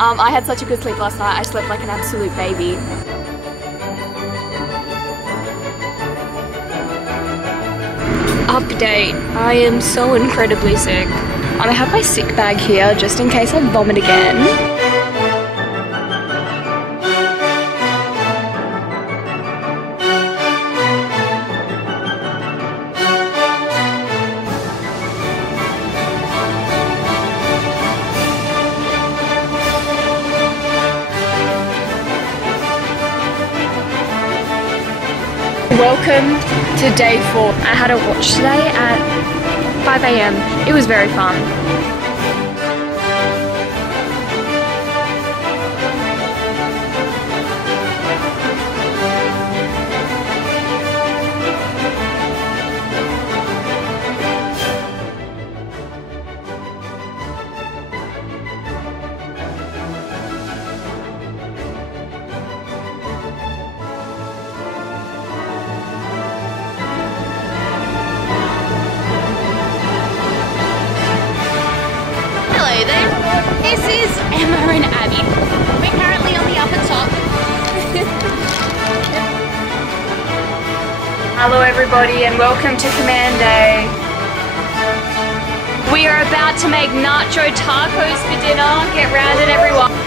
I had such a good sleep last night. I slept like an absolute baby. Update. I am so incredibly sick. I have my sick bag here just in case I vomit again. Welcome to day 4. I had a watch today at 5 AM. It was very fun. This is Emma and Abby. We're currently on the upper top. Hello everybody and welcome to Command Day. We are about to make nacho tacos for dinner. Get round it everyone.